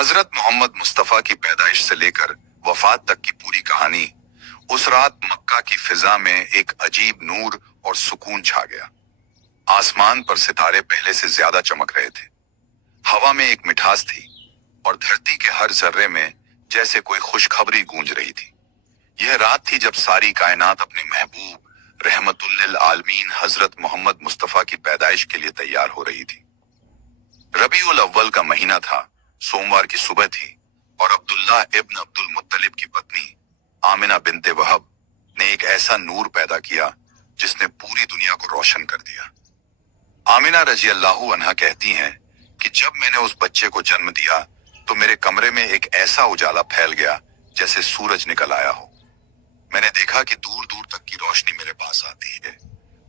हजरत मोहम्मद मुस्तफा की पैदाइश से लेकर वफात तक की पूरी कहानी। उस रात मक्का की फिजा में एक अजीब नूर और सुकून छा गया। आसमान पर सितारे पहले से ज्यादा चमक रहे थे, हवा में एक मिठास थी और धरती के हर जर्रे में जैसे कोई खुशखबरी गूंज रही थी। यह रात थी जब सारी कायनात अपने महबूब रहमतुल्लिल आलमीन हजरत मोहम्मद मुस्तफा की पैदाइश के लिए तैयार हो रही थी। रबीउल अव्वल का महीना था, सोमवार की सुबह थी और अब्दुल्लाह इब्न अब्दुल मुत्तलिब की पत्नी आमिना बिनते वहब ने एक ऐसा नूर पैदा किया जिसने पूरी दुनिया को रोशन कर दिया। आमिना रजी अल्लाहु अन्हा कहती हैं कि जब मैंने उस बच्चे को जन्म दिया तो मेरे कमरे में एक ऐसा उजाला फैल गया जैसे सूरज निकल आया हो। मैंने देखा कि दूर दूर तक की रोशनी मेरे पास आती है।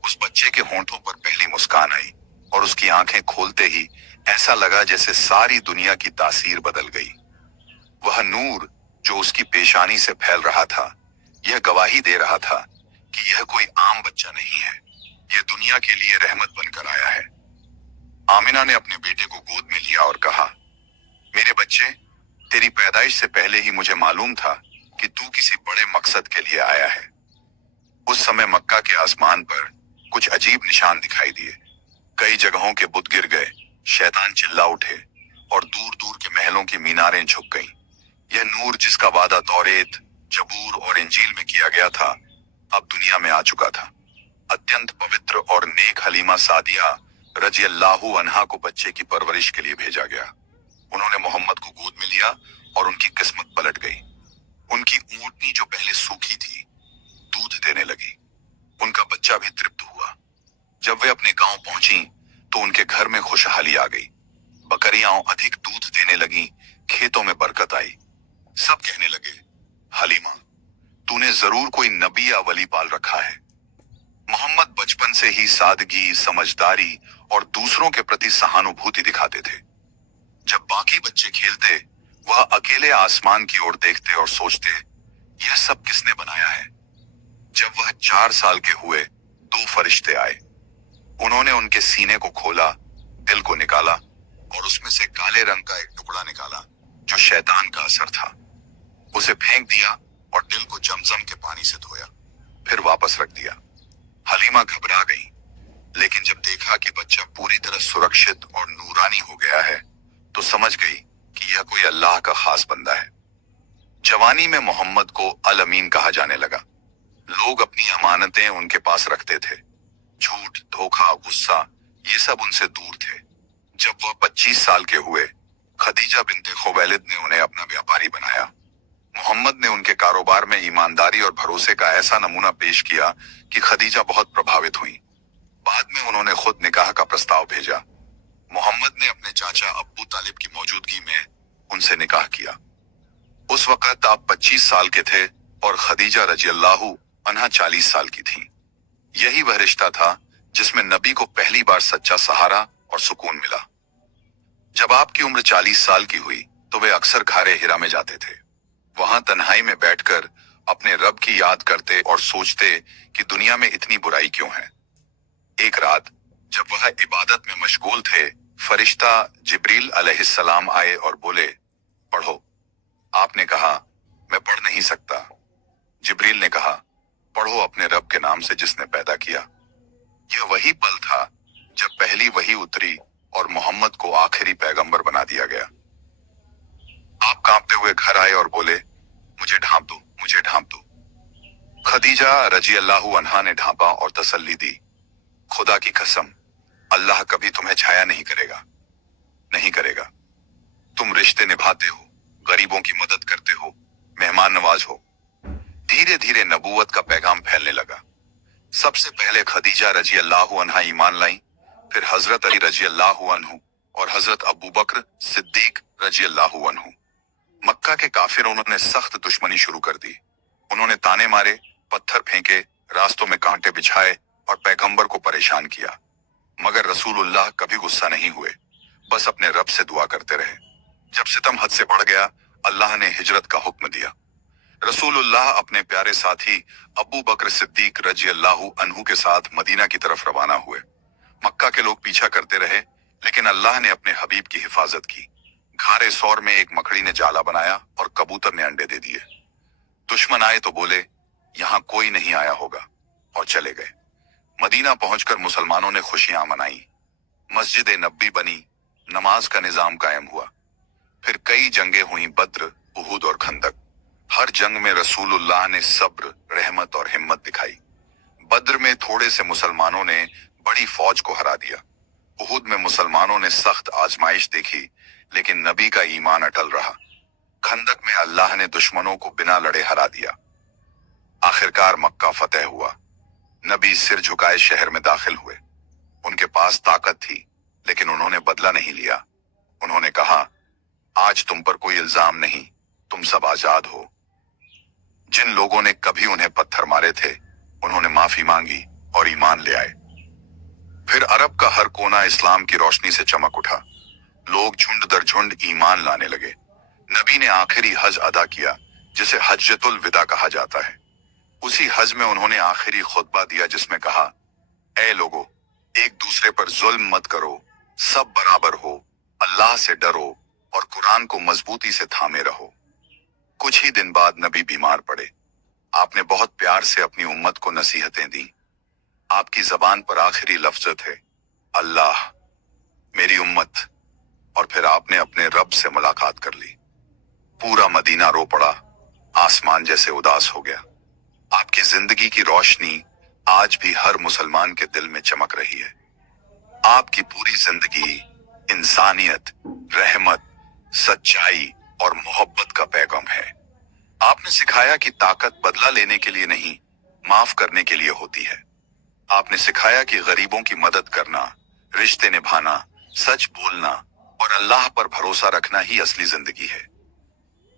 उस बच्चे के होंठों पर पहली मुस्कान आई और उसकी आंखें खोलते ही ऐसा लगा जैसे सारी दुनिया की तासीर बदल गई। वह नूर जो उसकी पेशानी से फैल रहा था, यह गवाही दे रहा था कि यह कोई आम बच्चा नहीं है, यह दुनिया के लिए रहमत बनकर आया है। आमिना ने अपने बेटे को गोद में लिया और कहा, मेरे बच्चे, तेरी पैदाइश से पहले ही मुझे मालूम था कि तू किसी बड़े मकसद के लिए आया है। उस समय मक्का के आसमान पर कुछ अजीब निशान दिखाई दिए। कई जगहों के बुत गिर गए, शैतान चिल्ला उठे और दूर दूर के महलों की मीनारें झुक गईं। यह नूर जिसका वादा तौरेत, जबूर और इंजील में किया गया था, अब दुनिया में आ चुका था। अत्यंत पवित्र और नेक हलीमा सादिया रजी अल्लाहु अन्हा को बच्चे की परवरिश के लिए भेजा गया। उन्होंने मोहम्मद को गोद में लिया और उनकी किस्मत पलट गई। उनकी ऊंटनी जो पहले सूखी थी, दूध देने लगी। उनका बच्चा भी तृप्त हुआ। जब वे अपने गांव पहुंची तो उनके घर में खुशहाली आ गई। बकरियां अधिक दूध देने लगी, खेतों में बरकत आई। सब कहने लगे, हलीमा, तूने जरूर कोई नबी या वली पाल रखा है। मोहम्मद बचपन से ही सादगी, समझदारी और दूसरों के प्रति सहानुभूति दिखाते थे। जब बाकी बच्चे खेलते, वह अकेले आसमान की ओर देखते और सोचते, यह सब किसने बनाया है। जब वह 4 साल के हुए, 2 फरिश्ते आए। उन्होंने उनके सीने को खोला, दिल को निकाला और उसमें से काले रंग का एक टुकड़ा निकाला जो शैतान का असर था। उसे फेंक दिया और दिल को जमजम के पानी से धोया, फिर वापस रख दिया। हलीमा घबरा गई, लेकिन जब देखा कि बच्चा पूरी तरह सुरक्षित और नूरानी हो गया है तो समझ गई कि यह कोई अल्लाह का खास बंदा है। जवानी में मोहम्मद को अल अमीन कहा जाने लगा। लोग अपनी अमानतें उनके पास रखते थे। झूठ, धोखा, गुस्सा, ये सब उनसे दूर थे। जब वह 25 साल के हुए, खदीजा बिनते खुवैलिद ने उन्हें अपना व्यापारी बनाया। मोहम्मद ने उनके कारोबार में ईमानदारी और भरोसे का ऐसा नमूना पेश किया कि खदीजा बहुत प्रभावित हुई। बाद में उन्होंने खुद निकाह का प्रस्ताव भेजा। मोहम्मद ने अपने चाचा अब्बू तालिब की मौजूदगी में उनसे निकाह किया। उस वक्त आप 25 साल के थे और खदीजा रजी अल्लाहु अन्हा 40 साल की थीं। यही वह रिश्ता था जिसमें नबी को पहली बार सच्चा सहारा और सुकून मिला। जब आपकी उम्र 40 साल की हुई तो वे अक्सर खारे हिरा में जाते थे। वहां तन्हाई में बैठकर अपने रब की याद करते और सोचते कि दुनिया में इतनी बुराई क्यों है। एक रात जब वह इबादत में मशगूल थे, फरिश्ता जिब्रील अलैहिस्सलाम आए और बोले, पढ़ो। आपने कहा, मैं पढ़ नहीं सकता। जिब्रील ने कहा, पढ़ो अपने रब के नाम से जिसने पैदा किया। यह वही पल था जब पहली वही उतरी और मोहम्मद को आखिरी पैगंबर बना दिया गया। आप कांपते हुए घर आए और बोले, मुझे ढांप दो, मुझे ढांप दो। खदीजा रजी अल्लाहु अन्हा ने ढांपा और तसल्ली दी, खुदा की कसम, अल्लाह कभी तुम्हें छाया नहीं करेगा, नहीं करेगा। तुम रिश्ते निभाते हो, गरीबों की मदद करते हो, मेहमान नवाज हो। धीरे धीरे नबूवत का पैगाम फैलने लगा। सबसे पहले खदीजा रजी अल्लाहु अन्हा ईमान लाई, फिर हजरत अली रजी अल्लाहु अन्हु और हजरत अबू बकर सिद्दीक रजी अल्लाहु अन्हु। मक्का के काफिरों ने सख्त दुश्मनी शुरू कर दी। उन्होंने ताने मारे, पत्थर फेंके, रास्तों में कांटे बिछाए और पैगंबर को परेशान किया। मगर रसूलुल्लाह कभी गुस्सा नहीं हुए, बस अपने रब से दुआ करते रहे। जब सितम हद से बढ़ गया, अल्लाह ने हिजरत का हुक्म दिया। रसूलुल्लाह अपने प्यारे साथी अबू बकर सिद्दीक रजी अल्लाहु अन्हु के साथ मदीना की तरफ रवाना हुए। मक्का के लोग पीछा करते रहे, लेकिन अल्लाह ने अपने हबीब की हिफाजत की। खारे सौर में एक मकड़ी ने जाला बनाया और कबूतर ने अंडे दे दिए। दुश्मन आए तो बोले यहाँ कोई नहीं आया होगा, और चले गए। मदीना पहुंचकर मुसलमानों ने खुशियां मनाई। मस्जिद नबी बनी, नमाज का निजाम कायम हुआ। फिर कई जंगें हुई, बद्र, उहुद और खंदक। हर जंग में रसूलुल्लाह ने सब्र, रहमत और हिम्मत दिखाई। बद्र में थोड़े से मुसलमानों ने बड़ी फौज को हरा दिया। उहुद में मुसलमानों ने सख्त आजमाइश देखी, लेकिन नबी का ईमान अटल रहा। खंदक में अल्लाह ने दुश्मनों को बिना लड़े हरा दिया। आखिरकार मक्का फतेह हुआ। नबी सिर झुकाए शहर में दाखिल हुए। उनके पास ताकत थी, लेकिन उन्होंने बदला नहीं लिया। उन्होंने कहा, आज तुम पर कोई इल्जाम नहीं, तुम सब आजाद हो। जिन लोगों ने कभी उन्हें पत्थर मारे थे, उन्होंने माफी मांगी और ईमान ले आए। फिर अरब का हर कोना इस्लाम की रोशनी से चमक उठा। लोग झुंड दर झुंड ईमान लाने लगे। नबी ने आखिरी हज अदा किया, जिसे हज्जतुल विदा कहा जाता है। उसी हज में उन्होंने आखिरी खुतबा दिया, जिसमें कहा, ऐ लोगो, एक दूसरे पर जुल्म मत करो, सब बराबर हो, अल्लाह से डरो और कुरान को मजबूती से थामे रहो। कुछ ही दिन बाद नबी बीमार पड़े। आपने बहुत प्यार से अपनी उम्मत को नसीहतें दी। आपकी जबान पर आखिरी लफ्ज थे, अल्लाह, मेरी उम्मत। और फिर आपने अपने रब से मुलाकात कर ली। पूरा मदीना रो पड़ा, आसमान जैसे उदास हो गया। आपकी जिंदगी की रोशनी आज भी हर मुसलमान के दिल में चमक रही है। आपकी पूरी जिंदगी इंसानियत, रहमत, सच्चाई और मोहब्बत का पैगाम है। आपने सिखाया कि ताकत बदला लेने के लिए नहीं, माफ करने के लिए होती है। आपने सिखाया कि गरीबों की मदद करना, रिश्ते निभाना, सच बोलना और अल्लाह पर भरोसा रखना ही असली जिंदगी है।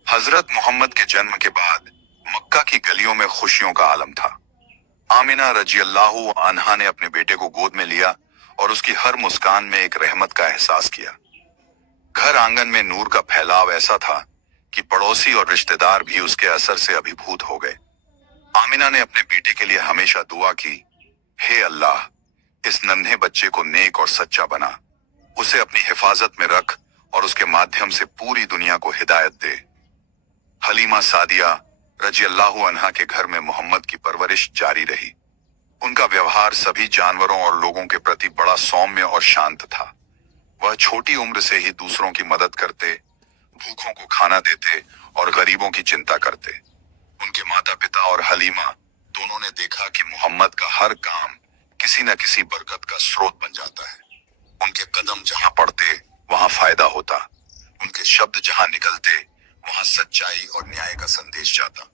हजरत मोहम्मद के जन्म के बाद मक्का की गलियों में खुशियों का आलम था। आमिना रजियल्लाहु अन्हा ने अपने बेटे को गोद में लिया और उसकी हर मुस्कान में एक रहमत का एहसास किया। घर आंगन में नूर का फैलाव ऐसा था कि पड़ोसी और रिश्तेदार भी उसके असर से अभिभूत हो गए। आमिना ने अपने बेटे के लिए हमेशा दुआ की, हे अल्लाह, इस नन्हे बच्चे को नेक और सच्चा बना, उसे अपनी हिफाजत में रख और उसके माध्यम से पूरी दुनिया को हिदायत दे। हलीमा सादिया रजियल्लाहु अन्हा के घर में मोहम्मद की परवरिश जारी रही। उनका व्यवहार सभी जानवरों और लोगों के प्रति बड़ा सौम्य और शांत था। वह छोटी उम्र से ही दूसरों की मदद करते, भूखों को खाना देते और गरीबों की चिंता करते। उनके माता पिता और हलीमा दोनों ने देखा कि मोहम्मद का हर काम किसी न किसी बरकत का स्रोत बन जाता है। उनके कदम जहां पड़ते वहां फायदा होता। उनके शब्द जहां निकलते वहां सच्चाई और न्याय का संदेश जाता।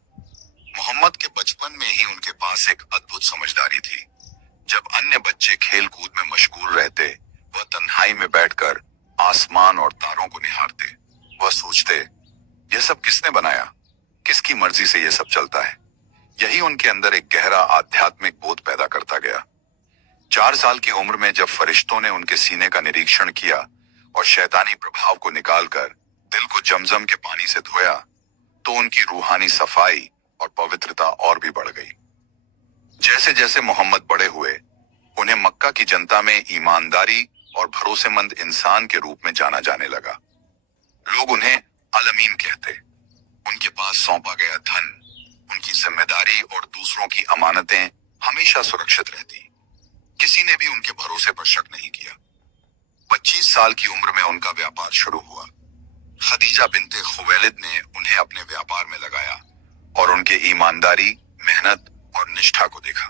मोहम्मद के बचपन में ही उनके पास एक अद्भुत समझदारी थी। जब अन्य बच्चे खेल कूद में मशगूल रहते, वह तन्हाई में बैठकर आसमान और तारों को निहारते। वह सोचते, यह सब किसने बनाया, किसकी मर्जी से यह सब चलता है। यही उनके अंदर एक गहरा आध्यात्मिक बोध पैदा करता गया। 4 साल की उम्र में जब फरिश्तों ने उनके सीने का निरीक्षण किया और शैतानी प्रभाव को निकालकर दिल को जमजम के पानी से धोया, तो उनकी रूहानी सफाई और पवित्रता और भी बढ़ गई। जैसे जैसे मोहम्मद बड़े हुए, उन्हें मक्का की जनता में ईमानदारी और भरोसेमंद इंसान के रूप में जाना जाने लगा। लोग उन्हें अल अमीन कहते। उनके पास सौंपा गया धन, उनकी जिम्मेदारी और दूसरों की अमानतें हमेशा सुरक्षित रहती। किसी ने भी उनके भरोसे पर शक नहीं किया। 25 साल की उम्र में उनका व्यापार शुरू हुआ। खदीजा बिनते खुवैलिद ने उन्हें अपने व्यापार में लगाया और उनके ईमानदारी, मेहनत और निष्ठा को देखा।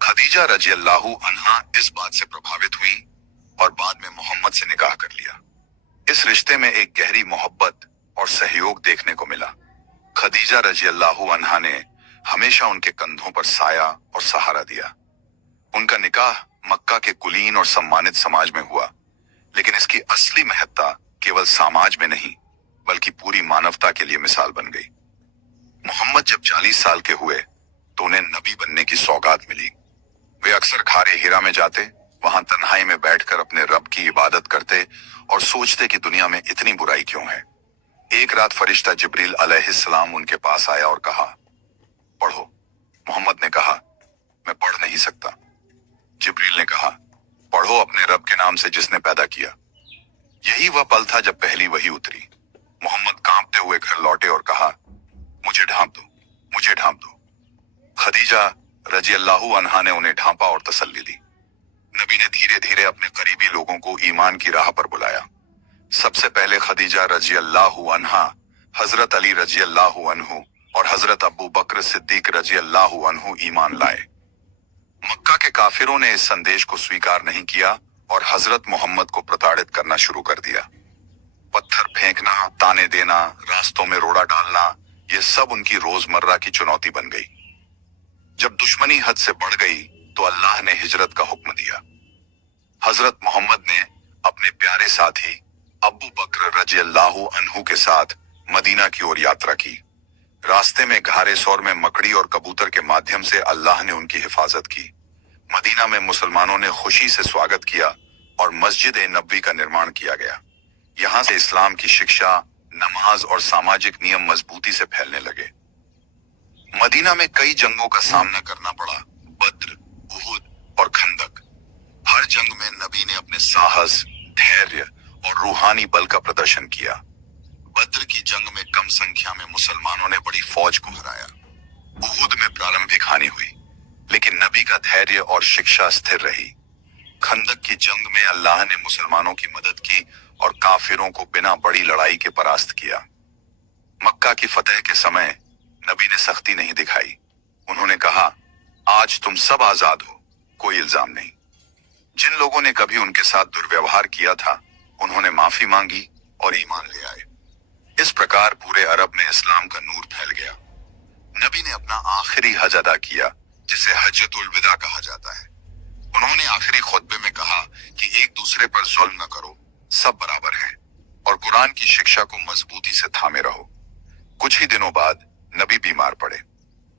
खदीजा रजियल्लाहु अन्हा इस बात से प्रभावित हुई और बाद में मोहम्मद से निकाह कर लिया। इस रिश्ते में एक गहरी मोहब्बत और सहयोग देखने को मिला। खदीजा रजियल्लाहु अन्हा ने हमेशा उनके कंधों पर साया और सहारा दिया। उनका निकाह मक्का के कुलीन और सम्मानित समाज में हुआ, लेकिन इसकी असली महत्ता केवल समाज में नहीं, बल्कि पूरी मानवता के लिए मिसाल बन गई। मोहम्मद जब 40 साल के हुए, तो उन्हें नबी बनने की सौगात मिली। वे अक्सर खारे हिरा में जाते, वहां तन्हाई में बैठकर अपने रब की इबादत करते और सोचते कि दुनिया में इतनी बुराई क्यों है। एक रात फरिश्ता जिब्रील अलैहिस्सलाम उनके पास आया और कहा, पढ़ो। मोहम्मद ने कहा, मैं पढ़ नहीं सकता। जिब्रील ने कहा, पढ़ो अपने रब के नाम से जिसने पैदा किया। यही वह पल था जब पहली वही उतरी। मोहम्मद कांपते हुए घर लौटे और कहा, मुझे ढांप दो, मुझे ढांप दो। खदीजा रजी अल्लाहु अन्हा ने उन्हें ढांपा और तसल्ली दी। नबी ने धीरे धीरे अपने करीबी लोगों को ईमान की राह पर बुलाया। सबसे पहले खदीजा रजी अल्लाहु अन्हा, हजरत अली रजी अल्लाहु अन्हु और हजरत अबू बकर सिद्दीक रजी अल्लाहु अन्हु ईमान लाए। मक्का के काफिरों ने इस संदेश को स्वीकार नहीं किया और हजरत मोहम्मद को प्रताड़ित करना शुरू कर दिया। पत्थर फेंकना, ताने देना, रास्तों में रोड़ा डालना, ये सब उनकी रोजमर्रा की चुनौती बन गई। जब दुश्मनी हद से बढ़ गई तो अल्लाह ने हिजरत का हुक्म दिया। हजरत मोहम्मद ने अपने प्यारे साथी अबू बकर रजी अल्लाहु अन्हु के साथ मदीना की ओर यात्रा की। रास्ते में घारे सौर में मकड़ी और कबूतर के माध्यम से अल्लाह ने उनकी हिफाजत की। मदीना में मुसलमानों ने खुशी से स्वागत किया और मस्जिद ए नबवी का निर्माण किया गया। यहाँ से इस्लाम की शिक्षा, नमाज और सामाजिक नियम मजबूती से फैलने लगे। मदीना में कई जंगों का सामना करना पड़ा, बद्र, उहुद और खंदक। हर जंग में नबी ने अपने साहस, धैर्य और रूहानी बल का प्रदर्शन किया। बद्र की जंग में कम संख्या में मुसलमानों ने बड़ी फौज को हराया। उहुद में प्रारंभिक हानि हुई, लेकिन नबी का धैर्य और शिक्षा स्थिर रही। खंदक की जंग में अल्लाह ने मुसलमानों की मदद की और काफिरों को बिना बड़ी लड़ाई के परास्त किया। मक्का की फतह के समय नबी ने सख्ती नहीं दिखाई। उन्होंने कहा, आज तुम सब आजाद हो, कोई इल्जाम नहीं। जिन लोगों ने कभी उनके साथ दुर्व्यवहार किया था, उन्होंने माफी मांगी और ईमान ले आए। इस प्रकार पूरे अरब में इस्लाम का नूर फैल गया। नबी ने अपना आखिरी हज अदा किया, जिसे हज्जतुल विदा कहा जाता है। उन्होंने आखिरी खुतबे में कहा कि एक दूसरे पर जुल्म न करो, सब बराबर हैं, और कुरान की शिक्षा को मजबूती से थामे रहो। कुछ ही दिनों बाद नबी बीमार पड़े।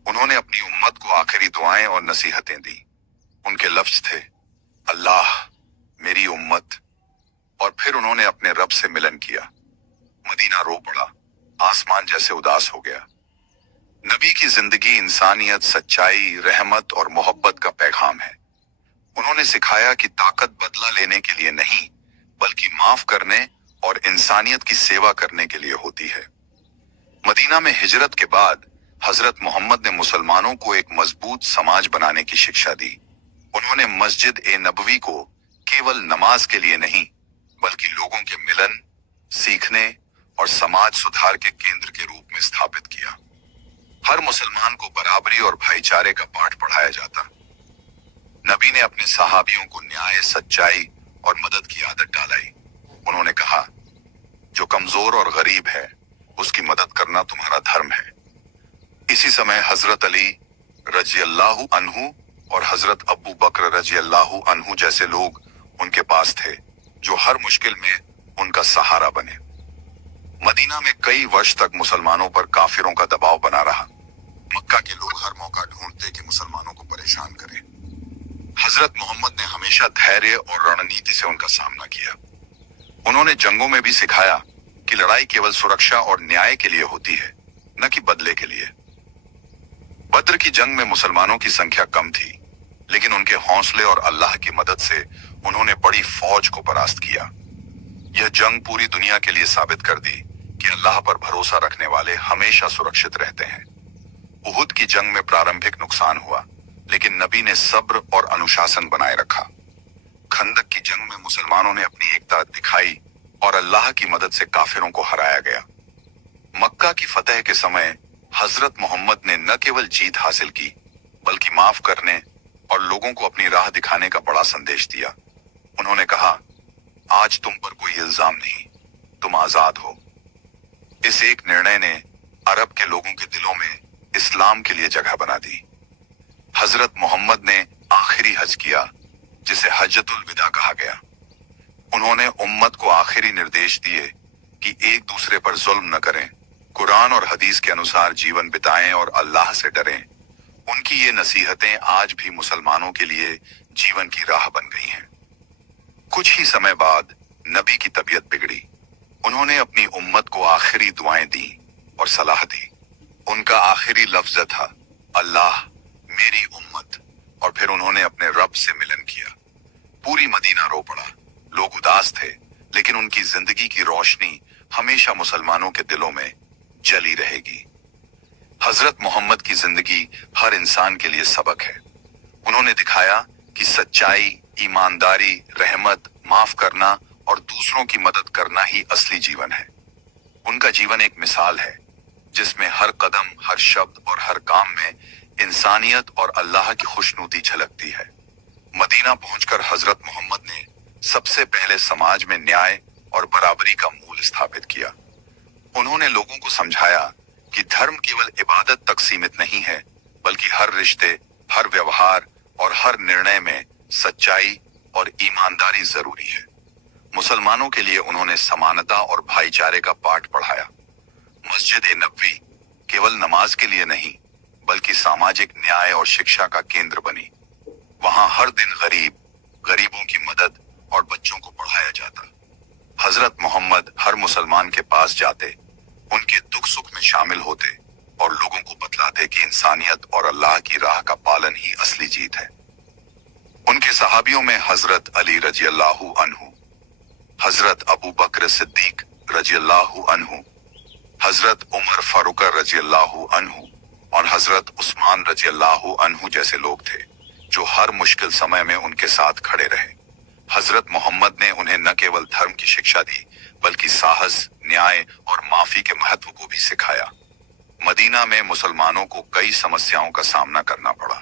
उन्होंने अपनी उम्मत को आखिरी दुआएं और नसीहतें दी। उनके लफ्ज थे, अल्लाह मेरी उम्मत, और फिर उन्होंने अपने रब से मिलन किया। मदीना रो पड़ा, आसमान जैसे उदास हो गया। नबी की जिंदगी इंसानियत, सच्चाई, रहमत और मोहब्बत का पैगाम है। उन्होंने सिखाया कि ताकत बदला लेने के लिए नहीं, बल्कि माफ करने और इंसानियत की सेवा करने के लिए होती है। मदीना में हिजरत के बाद हजरत मोहम्मद ने मुसलमानों को एक मजबूत समाज बनाने की शिक्षा दी। उन्होंने मस्जिद ए नबवी को केवल नमाज के लिए नहीं, बल्कि लोगों के मिलन, सीखने और समाज सुधार के केंद्र के रूप में स्थापित किया। हर मुसलमान को बराबरी और भाईचारे का पाठ पढ़ाया जाता। नबी ने अपने सहाबियों को न्याय, सच्चाई और मदद की आदत डालाई। उन्होंने कहा, जो कमजोर और गरीब है, उसकी मदद करना तुम्हारा धर्म है। इसी समय हजरत अली रजी अल्लाहु अन्हु और हजरत अबू बकर रजी अल्लाहु अन्हु जैसे लोग उनके पास थे, जो हर मुश्किल में उनका सहारा बने। मदीना में कई वर्ष तक मुसलमानों पर काफिरों का दबाव बना रहा। मक्का के लोग हर मौका ढूंढते कि मुसलमानों को परेशान करें। हजरत मोहम्मद ने हमेशा धैर्य और रणनीति से उनका सामना किया। उन्होंने जंगों में भी सिखाया कि लड़ाई केवल सुरक्षा और न्याय के लिए होती है, न कि बदले के लिए। बद्र की जंग में मुसलमानों की संख्या कम थी, लेकिन उनके हौसले और अल्लाह की मदद से उन्होंने बड़ी फौज को परास्त किया। यह जंग पूरी दुनिया के लिए साबित कर दी कि अल्लाह पर भरोसा रखने वाले हमेशा सुरक्षित रहते हैं। उहुद की जंग में प्रारंभिक नुकसान हुआ, लेकिन नबी ने सब्र और अनुशासन बनाए रखा। खंदक की जंग में मुसलमानों ने अपनी एकता दिखाई और अल्लाह की मदद से काफिरों को हराया गया। मक्का की फतह के समय हजरत मोहम्मद ने न केवल जीत हासिल की, बल्कि माफ करने और लोगों को अपनी राह दिखाने का बड़ा संदेश दिया। उन्होंने कहा, आज तुम पर कोई इल्जाम नहीं, तुम आजाद हो। इस एक निर्णय ने अरब के लोगों के दिलों में इस्लाम के लिए जगह बना दी। हजरत मोहम्मद ने आखिरी हज किया, जिसे हज्जतुल विदा कहा गया। उन्होंने उम्मत को आखिरी निर्देश दिए कि एक दूसरे पर जुल्म न करें, कुरान और हदीस के अनुसार जीवन बिताएं और अल्लाह से डरें। उनकी ये नसीहतें आज भी मुसलमानों के लिए जीवन की राह बन गई हैं। कुछ ही समय बाद नबी की तबीयत बिगड़ी। उन्होंने अपनी उम्मत को आखिरी दुआएं दी और सलाह दी। उनका आखिरी लफ्ज था, अल्लाह मेरी उम्मत, और फिर उन्होंने अपने रब से मिलन किया। पूरी मदीना रो पड़ा। लोग उदास थे, लेकिन उनकी जिंदगी की रोशनी हमेशा मुसलमानों के दिलों में जली रहेगी। हजरत मोहम्मद की जिंदगी हर इंसान के लिए सबक है। उन्होंने दिखाया कि सच्चाई, ईमानदारी, रहमत, माफ करना और दूसरों की मदद करना ही असली जीवन है। उनका जीवन एक मिसाल है जिसमें हर कदम, हर शब्द और हर काम में इंसानियत और अल्लाह की खुशनुदी झलकती है। मदीना पहुंचकर हजरत मोहम्मद ने सबसे पहले समाज में न्याय और बराबरी का मूल स्थापित किया। उन्होंने लोगों को समझाया कि धर्म केवल इबादत तक सीमित नहीं है, बल्कि हर रिश्ते, हर व्यवहार और हर निर्णय में सच्चाई और ईमानदारी जरूरी है। मुसलमानों के लिए उन्होंने समानता और भाईचारे का पाठ पढ़ाया। मस्जिद ए नबवी केवल नमाज के लिए नहीं, बल्कि सामाजिक न्याय और शिक्षा का केंद्र बनी। वहां हर दिन गरीबों की मदद और बच्चों को पढ़ाया जाता। हजरत मोहम्मद हर मुसलमान के पास जाते, उनके दुख सुख में शामिल होते और लोगों को बतलाते कि इंसानियत और अल्लाह की राह का पालन ही असली जीत है। उनके सहाबियों में हजरत अली रजी अल्लाहु अन्हु, हजरत अबू बकर सिद्दीक रजी अल्लाहु अन्हु, हजरत उमर फारूक रजी अल्लाहु अन्हु और हजरत उस्मान रजी अल्लाहु अन्हु जैसे लोग थे जो हर मुश्किल समय में उनके साथ खड़े रहे। हजरत मोहम्मद ने उन्हें न केवल धर्म की शिक्षा दी, बल्कि साहस, न्याय और माफी के महत्व को भी सिखाया। मदीना में मुसलमानों को कई समस्याओं का सामना करना पड़ा।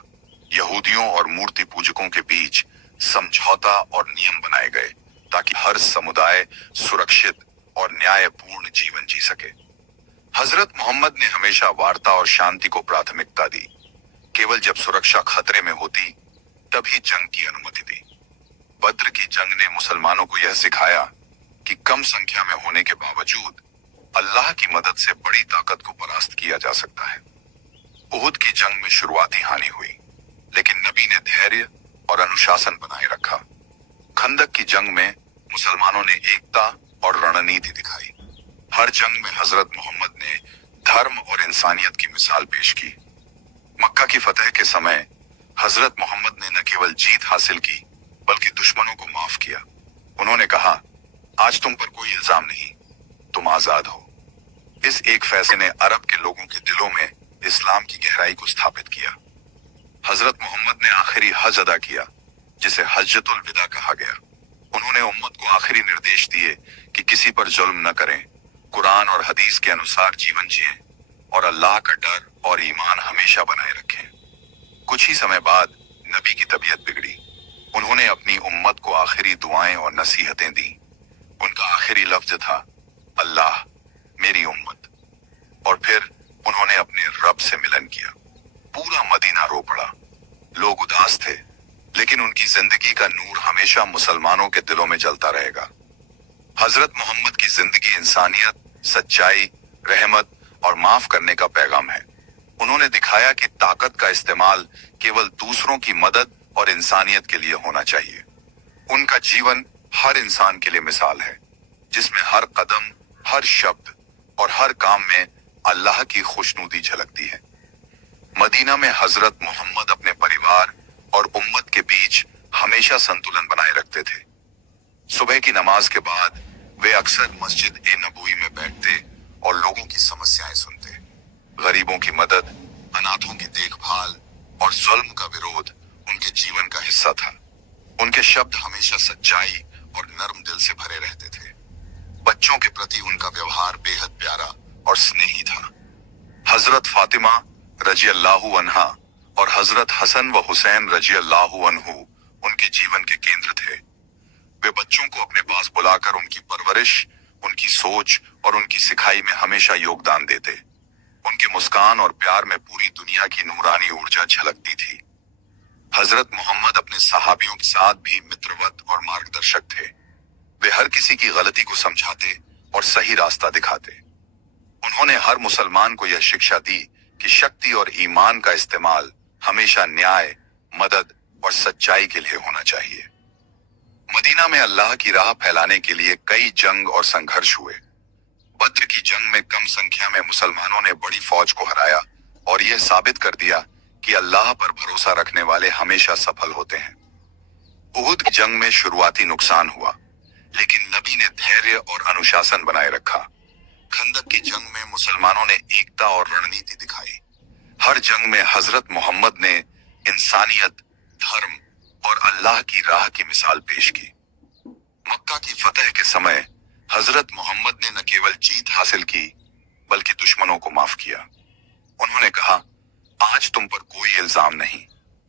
यहूदियों और मूर्ति पूजकों के बीच समझौता और नियम बनाए गए ताकि हर समुदाय सुरक्षित और न्यायपूर्ण जीवन जी सके। हजरत मोहम्मद ने हमेशा वार्ता और शांति को प्राथमिकता दी। केवल जब सुरक्षा खतरे में होती तभी जंग की अनुमति दी। बद्र की जंग ने मुसलमानों को यह सिखाया कि कम संख्या में होने के बावजूद अल्लाह की मदद से बड़ी ताकत को परास्त किया जा सकता है। उहुद की जंग में शुरुआती हानि हुई, लेकिन नबी ने धैर्य और अनुशासन बनाए रखा। खंदक की जंग में मुसलमानों ने एकता और रणनीति दिखाई। हर जंग में हजरत मोहम्मद ने धर्म और इंसानियत की मिसाल पेश की। मक्का की फतह के समय हजरत मोहम्मद ने न केवल जीत हासिल की, बल्कि दुश्मनों को माफ किया। उन्होंने कहा, आज तुम पर कोई इल्जाम नहीं, तुम आजाद हो। इस एक फैसले ने अरब के लोगों के दिलों में इस्लाम की गहराई को स्थापित किया। हजरत मोहम्मद ने आखिरी हज अदा किया, जिसे हज्जतुल विदा कहा गया। उन्होंने उम्मत को आखिरी निर्देश दिए कि किसी पर जुल्म न करें, कुरान और हदीस के अनुसार जीवन जिएं और अल्लाह का डर और ईमान हमेशा बनाए रखें। कुछ ही समय बाद नबी की तबीयत बिगड़ी। उन्होंने अपनी उम्मत को आखिरी दुआएं और नसीहतें दी। उनका आखिरी लफ्ज था, अल्लाह मेरी उम्मत। और फिर उन्होंने अपने रब से मिलन किया। पूरा मदीना रो पड़ा। लोग उदास थे, लेकिन उनकी जिंदगी का नूर हमेशा मुसलमानों के दिलों में जलता रहेगा। हजरत मोहम्मद की जिंदगी इंसानियत, सच्चाई, रहमत और माफ करने का पैगाम है। उन्होंने दिखाया कि ताकत का इस्तेमाल केवल दूसरों की मदद और इंसानियत के लिए होना चाहिए। उनका जीवन हर इंसान के लिए मिसाल है, जिसमें हर कदम, हर शब्द और हर काम में अल्लाह की खुशनुदी झलकती है। मदीना में हजरत मोहम्मद अपने परिवार और उम्मत के बीच हमेशा संतुलन बनाए रखते थे। सुबह की नमाज के बाद वे अक्सर मस्जिद ए नबवी में बैठते और लोगों की समस्याएं सुनते। गरीबों की मदद, अनाथों की देखभाल और जुल्म का विरोध उनके जीवन का हिस्सा था। उनके शब्द हमेशा सच्चाई और नर्म दिल से भरे रहते थे। बच्चों के प्रति उनका व्यवहार बेहद प्यारा और स्नेही था। हजरत फातिमा रजी अल्लाहु अन्हा और हजरत हसन व हुसैन रजी अल्लाहु अन्हु उनके जीवन के केंद्र थे। वे बच्चों को अपने पास बुलाकर उनकी परवरिश, उनकी सोच और उनकी सिखाई में हमेशा योगदान देते। उनके मुस्कान और प्यार में पूरी दुनिया की नूरानी ऊर्जा झलकती थी। हजरत मोहम्मद अपने सहाबियों के साथ भी मित्रवत और मार्गदर्शक थे। वे हर किसी की गलती को समझाते और सही रास्ता दिखाते। उन्होंने हर मुसलमान को यह शिक्षा दी कि शक्ति और ईमान का इस्तेमाल हमेशा न्याय, मदद और सच्चाई के लिए होना चाहिए। मदीना में अल्लाह की राह फैलाने के लिए कई जंग और संघर्ष हुए। बद्र की जंग में कम संख्या में मुसलमानों ने बड़ी फौज को हराया और यह साबित कर दिया कि अल्लाह पर भरोसा रखने वाले हमेशा सफल होते हैं। उहुद की जंग में शुरुआती नुकसान हुआ, लेकिन नबी ने धैर्य और अनुशासन बनाए रखा। खंदक की जंग में मुसलमानों ने एकता और रणनीति दिखाई। हर जंग में हजरत मोहम्मद ने इंसानियत, धर्म और अल्लाह की राह की मिसाल पेश की। मक्का की फतह के समय हजरत मोहम्मद ने न केवल जीत हासिल की बल्कि दुश्मनों को माफ किया। उन्होंने कहा, आज तुम पर कोई इल्जाम नहीं,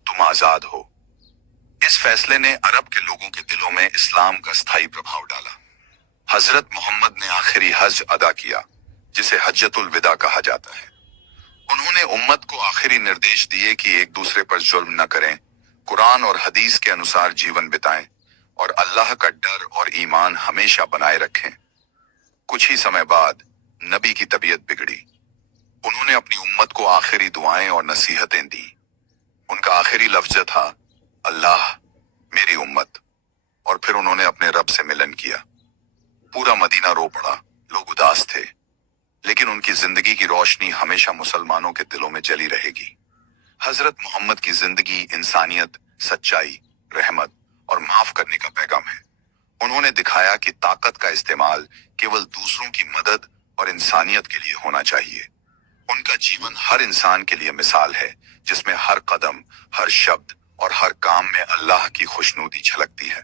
तुम आजाद हो। इस फैसले ने अरब के लोगों के दिलों में इस्लाम का स्थायी प्रभाव डाला। हजरत मोहम्मद ने आखिरी हज अदा किया, जिसे हज्जतुल विदा कहा जाता है। उन्होंने उम्मत को आखिरी निर्देश दिए कि एक दूसरे पर जुल्म न करें, कुरान और हदीस के अनुसार जीवन बिताएं और अल्लाह का डर और ईमान हमेशा बनाए रखें। कुछ ही समय बाद नबी की तबीयत बिगड़ी। उन्होंने अपनी उम्मत को आखिरी दुआएं और नसीहतें दी। उनका आखिरी लफ्ज था, अल्लाह मेरी उम्मत। और फिर उन्होंने अपने रब से मिलन किया। पूरा मदीना रो पड़ा, लोग उदास थे, लेकिन उनकी जिंदगी की रोशनी हमेशा मुसलमानों के दिलों में जली रहेगी। हजरत मोहम्मद की जिंदगी इंसानियत, सच्चाई, रहमत और माफ करने का पैगाम है। उन्होंने दिखाया कि ताकत का इस्तेमाल केवल दूसरों की मदद और इंसानियत के लिए होना चाहिए। उनका जीवन हर इंसान के लिए मिसाल है, जिसमें हर कदम, हर शब्द और हर काम में अल्लाह की खुशनुदी झलकती है।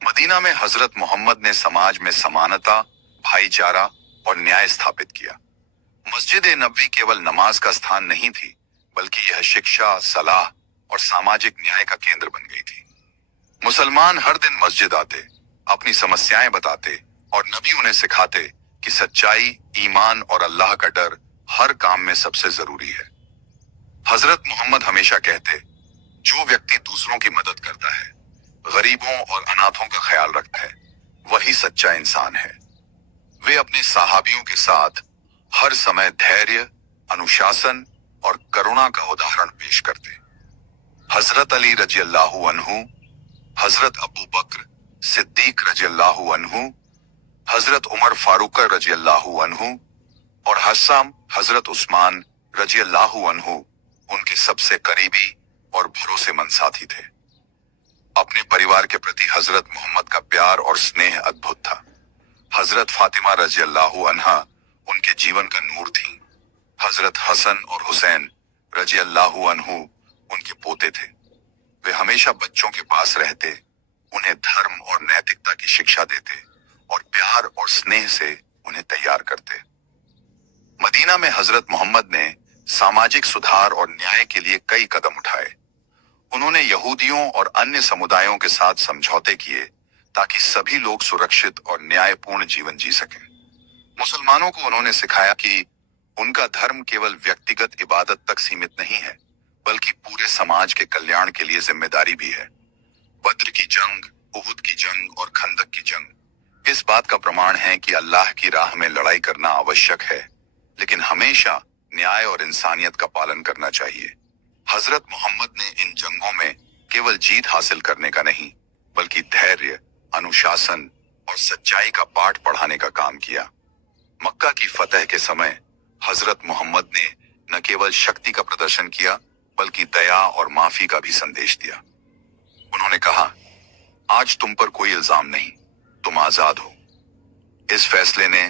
मदीना में हजरत मोहम्मद ने समाज में समानता, भाईचारा और न्याय स्थापित किया। मस्जिद नबवी केवल नमाज का स्थान नहीं थी, बल्कि यह शिक्षा, सलाह और सामाजिक न्याय का केंद्र बन गई थी। मुसलमान हर दिन मस्जिद आते, अपनी समस्याएं बताते और नबी उन्हें सिखाते कि सच्चाई, ईमान और अल्लाह का डर हर काम में सबसे जरूरी है। हजरत मोहम्मद हमेशा कहते, जो व्यक्ति दूसरों की मदद करता है, गरीबों और अनाथों का ख्याल रखता है, वही सच्चा इंसान है। वे अपने सहाबियों के साथ हर समय धैर्य, अनुशासन और करुणा का उदाहरण पेश करते। हजरत अली रजी अल्लाहु अन्हु, हजरत अबू बकर सिद्दीक रजी अल्लाहु अन्हु, हजरत उमर फारूक रजी अल्लाहु अन्हु और हजरत उस्मान रजी अल्लाहु अन्हु उनके सबसे करीबी और भरोसेमंद साथी थे। अपने परिवार के प्रति हजरत मोहम्मद का प्यार और स्नेह अद्भुत था। हजरत फातिमा रजी अल्लाहु अन्हा उनके जीवन का नूर थी। हजरत हसन और हुसैन रजी अल्लाहु अन्हु उनके पोते थे। वे हमेशा बच्चों के पास रहते, उन्हें धर्म और नैतिकता की शिक्षा देते और प्यार और स्नेह से उन्हें तैयार करते। मदीना में हजरत मोहम्मद ने सामाजिक सुधार और न्याय के लिए कई कदम उठाए। उन्होंने यहूदियों और अन्य समुदायों के साथ समझौते किए ताकि सभी लोग सुरक्षित और न्यायपूर्ण जीवन जी सकें। मुसलमानों को उन्होंने सिखाया कि उनका धर्म केवल व्यक्तिगत इबादत तक सीमित नहीं है, बल्कि पूरे समाज के कल्याण के लिए जिम्मेदारी भी है। बद्र की जंग, उहुद की जंग और खंदक की जंग इस बात का प्रमाण है कि अल्लाह की राह में लड़ाई करना आवश्यक है, लेकिन हमेशा न्याय और इंसानियत का पालन करना चाहिए। हजरत मोहम्मद ने इन जंगों में केवल जीत हासिल करने का नहीं, बल्कि धैर्य, अनुशासन और सच्चाई का पाठ पढ़ाने का काम किया। मक्का की फतह के समय हजरत मोहम्मद ने न केवल शक्ति का प्रदर्शन किया, बल्कि दया और माफी का भी संदेश दिया। उन्होंने कहा, आज तुम पर कोई इल्जाम नहीं, तुम आजाद हो। इस फैसले ने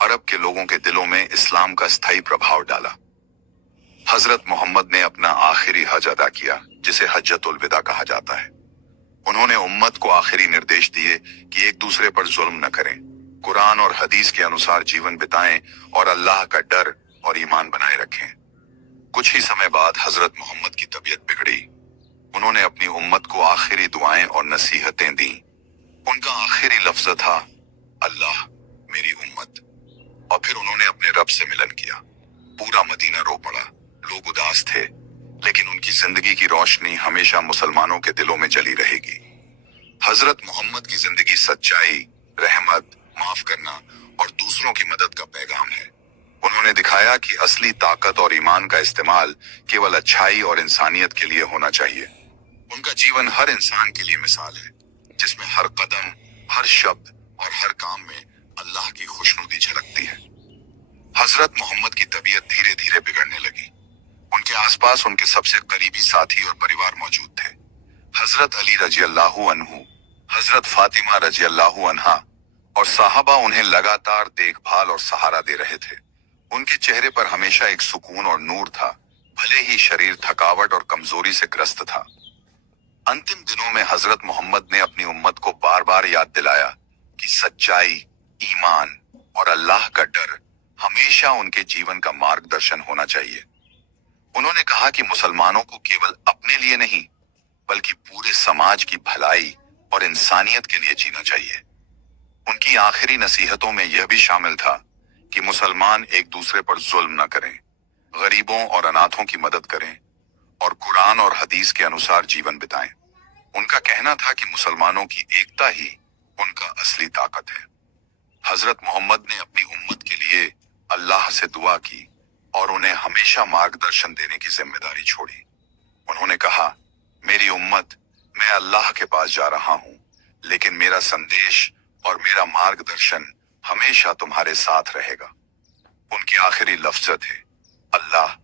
अरब के लोगों के दिलों में इस्लाम का स्थायी प्रभाव डाला। हजरत मोहम्मद ने अपना आखिरी हज अदा किया, जिसे हज्जतुल विदा कहा जाता है। उन्होंने उम्मत को आखिरी निर्देश दिए कि एक दूसरे पर जुल्म न करें, कुरान और हदीस के अनुसार जीवन बिताएं और अल्लाह का डर और ईमान बनाए रखें। कुछ ही समय बाद हजरत मोहम्मद की तबीयत बिगड़ी। उन्होंने अपनी उम्मत को आखिरी दुआएं और नसीहतें दी। उनका आखिरी लफ्ज था, अल्लाह मेरी उम्मत। और फिर उन्होंने अपने रब से मिलन किया। पूरा मदीना रो पड़ा, लोग उदास थे, लेकिन उनकी जिंदगी की रोशनी हमेशा मुसलमानों के दिलों में जली रहेगी। हजरत मोहम्मद की जिंदगी सच्चाई, रहमत, माफ करना और दूसरों की मदद का पैगाम है। उन्होंने दिखाया कि असली ताकत और ईमान का इस्तेमाल केवल अच्छाई और इंसानियत के लिए होना चाहिए। उनका जीवन हर इंसान के लिए मिसाल है, जिसमें हर कदम, हर शब्द और हर काम में अल्लाह की खुशनुदी झलकती है। हजरत मोहम्मद की तबीयत धीरे धीरे बिगड़ने लगी। उनके आसपास उनके सबसे करीबी साथी और परिवार मौजूद थे। हजरत अली रजी अल्लाहु अन्हु, हजरत फातिमा रजी अल्लाह अन्हा और साहबा उन्हें लगातार देखभाल और सहारा दे रहे थे। उनके चेहरे पर हमेशा एक सुकून और नूर था, भले ही शरीर थकावट और कमजोरी से ग्रस्त था। अंतिम दिनों में हजरत मोहम्मद ने अपनी उम्मत को बार बार याद दिलाया कि सच्चाई, ईमान और अल्लाह का डर हमेशा उनके जीवन का मार्गदर्शन होना चाहिए। उन्होंने कहा कि मुसलमानों को केवल अपने लिए नहीं, बल्कि पूरे समाज की भलाई और इंसानियत के लिए जीना चाहिए। उनकी आखिरी नसीहतों में यह भी शामिल था कि मुसलमान एक दूसरे पर जुल्म न करें, गरीबों और अनाथों की मदद करें और कुरान और हदीस के अनुसार जीवन बिताएं। उनका कहना था कि मुसलमानों की एकता ही उनका असली ताकत है। हजरत मोहम्मद ने अपनी उम्मत के लिए अल्लाह से दुआ की और उन्हें हमेशा मार्गदर्शन देने की जिम्मेदारी छोड़ी। उन्होंने कहा, मेरी उम्मत, मैं अल्लाह के पास जा रहा हूं, लेकिन मेरा संदेश और मेरा मार्गदर्शन हमेशा तुम्हारे साथ रहेगा। उनके आखिरी लफ्ज थे, अल्लाह,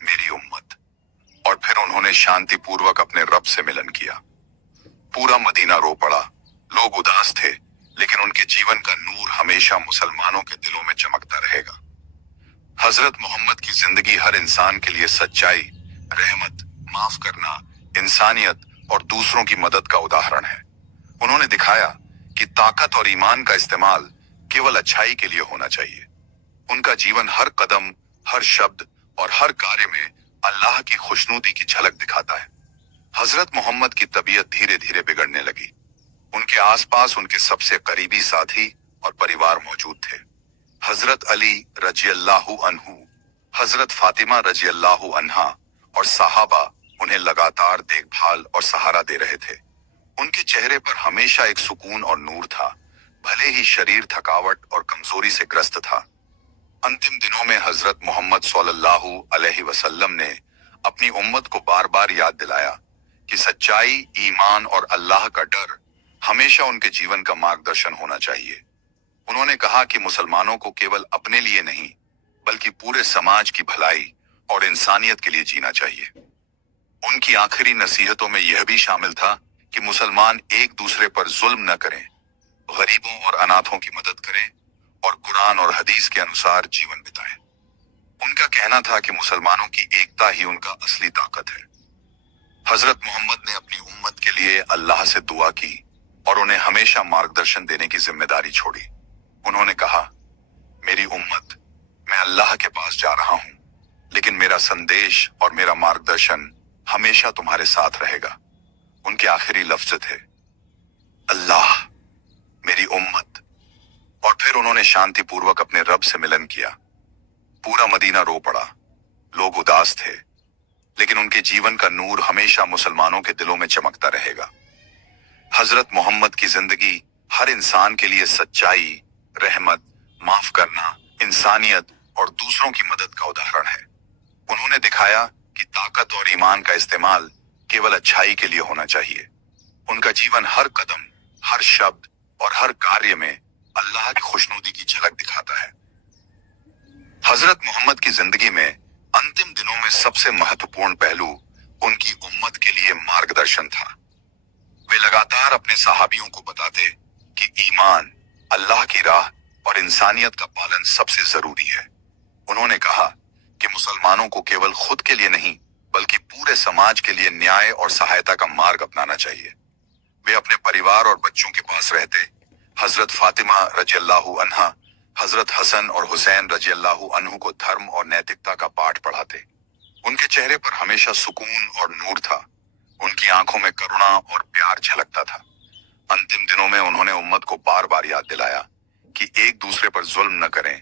मेरी उम्मत। और फिर उन्होंने शांतिपूर्वक अपने रब से मिलन किया। पूरा मदीना रो पड़ा। लोग उदास थे, लेकिन उनके जीवन का नूर हमेशा मुसलमानों के दिलों में चमकता रहेगा। हजरत मोहम्मद की जिंदगी हर इंसान के लिए सच्चाई, रहमत, माफ करना, इंसानियत और दूसरों की मदद का उदाहरण है। उन्होंने दिखाया कि ताकत और ईमान का इस्तेमाल केवल अच्छाई के लिए होना चाहिए। उनका जीवन हर कदम, हर शब्द और हर कार्य में अल्लाह की खुशनुदी की झलक दिखाता है। हजरत मोहम्मद की तबीयत धीरे धीरे बिगड़ने लगी। उनके आसपास उनके सबसे करीबी साथी और परिवार मौजूद थे। हजरत अली रजी अल्लाह अन्हु, हजरत फातिमा रजी अल्लाह अन्हा और साहबा उन्हें लगातार देखभाल और सहारा दे रहे थे। उनके चेहरे पर हमेशा एक सुकून और नूर था, भले ही शरीर थकावट और कमजोरी से ग्रस्त था। अंतिम दिनों में हजरत मोहम्मद सल्लल्लाहु अलैहि वसल्लम ने अपनी उम्मत को बार बार याद दिलाया कि सच्चाई, ईमान और अल्लाह का डर हमेशा उनके जीवन का मार्गदर्शन होना चाहिए। उन्होंने कहा कि मुसलमानों को केवल अपने लिए नहीं, बल्कि पूरे समाज की भलाई और इंसानियत के लिए जीना चाहिए। उनकी आखिरी नसीहतों में यह भी शामिल था कि मुसलमान एक दूसरे पर जुल्म न करें, गरीबों और अनाथों की मदद करें और कुरान और हदीस के अनुसार जीवन बिताएं। उनका कहना था कि मुसलमानों की एकता ही उनका असली ताकत है। हजरत मोहम्मद ने अपनी उम्मत के लिए अल्लाह से दुआ की और उन्हें हमेशा मार्गदर्शन देने की जिम्मेदारी छोड़ी। उन्होंने कहा, मेरी उम्मत, मैं अल्लाह के पास जा रहा हूं, लेकिन मेरा संदेश और मेरा मार्गदर्शन हमेशा तुम्हारे साथ रहेगा। उनके आखिरी लफ्ज थे, अल्लाह, मेरी उम्मत। और फिर उन्होंने शांतिपूर्वक अपने रब से मिलन किया। पूरा मदीना रो पड़ा। लोग उदास थे, लेकिन उनके जीवन का नूर हमेशा मुसलमानों के दिलों में चमकता रहेगा। हजरत मोहम्मद की जिंदगी हर इंसान के लिए सच्चाई, रहमत, माफ करना, इंसानियत और दूसरों की मदद का उदाहरण है। उन्होंने दिखाया कि ताकत और ईमान का इस्तेमाल केवल अच्छाई के लिए होना चाहिए। उनका जीवन हर कदम, हर शब्द और हर कार्य में अल्लाह की खुशनुदी की झलक दिखाता है। हजरत मोहम्मद की जिंदगी में अंतिम दिनों में सबसे महत्वपूर्ण पहलू उनकी उम्मत के लिए मार्गदर्शन था। वे लगातार अपने सहाबियों को बताते कि ईमान, अल्लाह की राह और इंसानियत का पालन सबसे जरूरी है। उन्होंने कहा कि मुसलमानों को केवल खुद के लिए नहीं, बल्कि पूरे समाज के लिए न्याय और सहायता का मार्ग अपनाना चाहिए। वे अपने परिवार और बच्चों के पास रहते। हजरत फातिमा रजी अल्लाह अन्हा, हजरत हसन और हुसैन रजी अल्लाह अन्हु को धर्म और नैतिकता का पाठ पढ़ाते। उनके चेहरे पर हमेशा सुकून और नूर था। उनकी आंखों में करुणा और प्यार झलकता था। अंतिम दिनों में उन्होंने उम्मत को बार बार याद दिलाया कि एक दूसरे पर जुल्म न करें,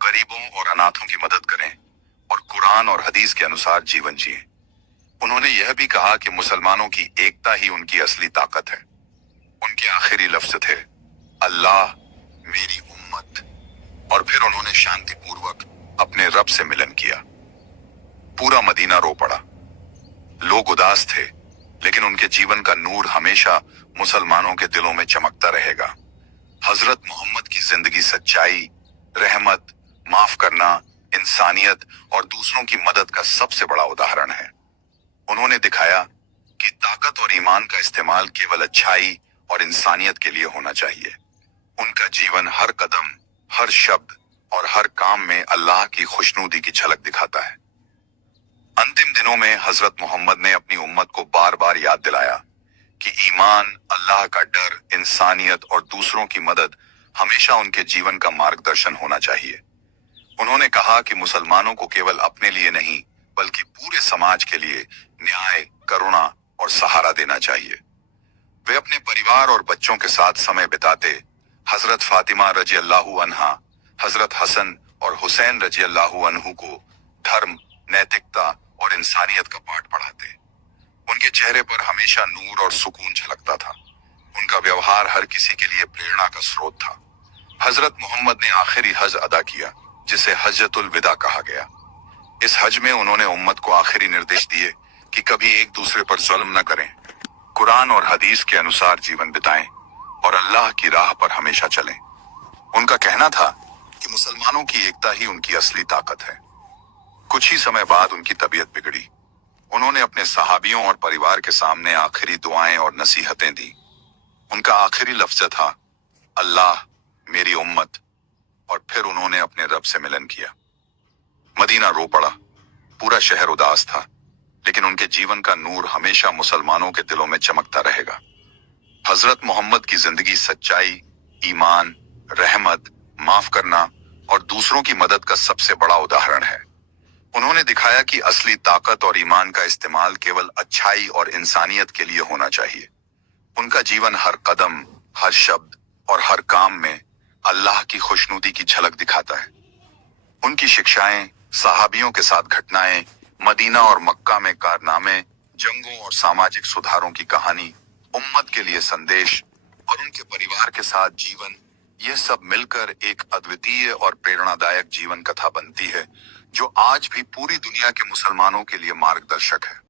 गरीबों और अनाथों की मदद करें और कुरान और हदीस के अनुसार जीवन जिए। उन्होंने यह भी कहा कि मुसलमानों की एकता ही उनकी असली ताकत है। उनके आखिरी लफ्ज थे, अल्लाह, मेरी उम्मत। और फिर उन्होंने शांतिपूर्वक अपने रब से मिलन किया। पूरा मदीना रो पड़ा। लोग उदास थे, लेकिन उनके जीवन का नूर हमेशा मुसलमानों के दिलों में चमकता रहेगा। हजरत मोहम्मद की जिंदगी सच्चाई, रहमत, माफ करना, इंसानियत और दूसरों की मदद का सबसे बड़ा उदाहरण है। उन्होंने दिखाया कि ताकत और ईमान का इस्तेमाल केवल अच्छाई और इंसानियत के लिए होना चाहिए। उनका जीवन हर कदम, हर शब्द और हर काम में अल्लाह की खुशनुदी की झलक दिखाता है। अंतिम दिनों में हजरत मोहम्मद ने अपनी उम्मत को बार बार याद दिलाया कि ईमान, अल्लाह का डर, इंसानियत और दूसरों की मदद हमेशा उनके जीवन का मार्गदर्शन होना चाहिए। उन्होंने कहा कि मुसलमानों को केवल अपने लिए नहीं बल्कि पूरे समाज के लिए न्याय, करुणा और सहारा देना चाहिए। वे अपने परिवार और बच्चों के साथ समय बिताते, हजरत फातिमा रजी अल्लाहु अन्हा, हजरत हसन और हुसैन रजी अल्लाहु अन्हु को धर्म, नैतिकता और इंसानियत का पाठ पढ़ाते। उनके चेहरे पर हमेशा नूर और सुकून झलकता था। उनका व्यवहार हर किसी के लिए प्रेरणा का स्रोत था। हजरत मोहम्मद ने आखिरी हज अदा किया, जिसे हज्जतुल विदा कहा गया। इस हज में उन्होंने उम्मत को आखिरी निर्देश दिए कि कभी एक दूसरे पर जुल्म न करें, कुरान और हदीस के अनुसार जीवन बिताएं और अल्लाह की राह पर हमेशा चलें। उनका कहना था कि मुसलमानों की एकता ही उनकी असली ताकत है। कुछ ही समय बाद उनकी तबीयत बिगड़ी। उन्होंने अपने सहाबियों और परिवार के सामने आखिरी दुआएं और नसीहतें दी। उनका आखिरी लफ्ज था, अल्लाह मेरी उम्मत, और फिर उन्होंने अपने रब से मिलन किया। मदीना रो पड़ा, पूरा शहर उदास था, लेकिन उनके जीवन का नूर हमेशा मुसलमानों के दिलों में चमकता रहेगा। हजरत मोहम्मद की जिंदगी सच्चाई, ईमान, रहमत, माफ करना और दूसरों की मदद का सबसे बड़ा उदाहरण है। उन्होंने दिखाया कि असली ताकत और ईमान का इस्तेमाल केवल अच्छाई और इंसानियत के लिए होना चाहिए। उनका जीवन हर कदम, हर शब्द और हर काम में अल्लाह की खुशनुदी की झलक दिखाता है। उनकी शिक्षाएं, सहाबियों के साथ घटनाएं, मदीना और मक्का में कारनामे, जंगों और सामाजिक सुधारों की कहानी, उम्मत के लिए संदेश और उनके परिवार के साथ जीवन, यह सब मिलकर एक अद्वितीय और प्रेरणादायक जीवन कथा बनती है, जो आज भी पूरी दुनिया के मुसलमानों के लिए मार्गदर्शक है।